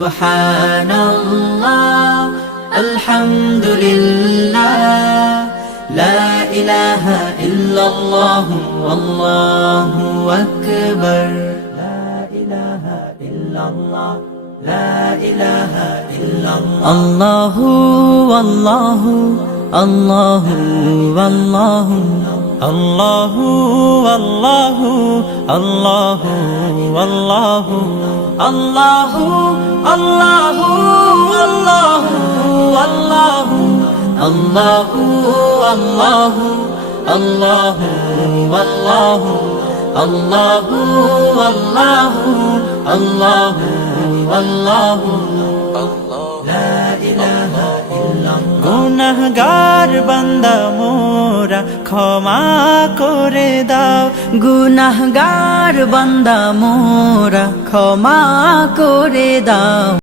Subhanallah, Alhamdulillah, La ilaha illallah, Wallahu Akbar. La ilaha illallah, La ilaha illallah. Allahu, Allahu, Allahu, Allahu, Allahu, Allahu, Allahu, Allahu, Allahu, Allahu, Allahu, Allahu, Allahu, Allahu, Allahu, Allahu, Allahu, Allahu, Allahu, La ilaha illallah. গুনাহগার বান্দা মোরা ক্ষমা করে দাও, গুনাহগার বান্দা মোরা ক্ষমা করে দাও।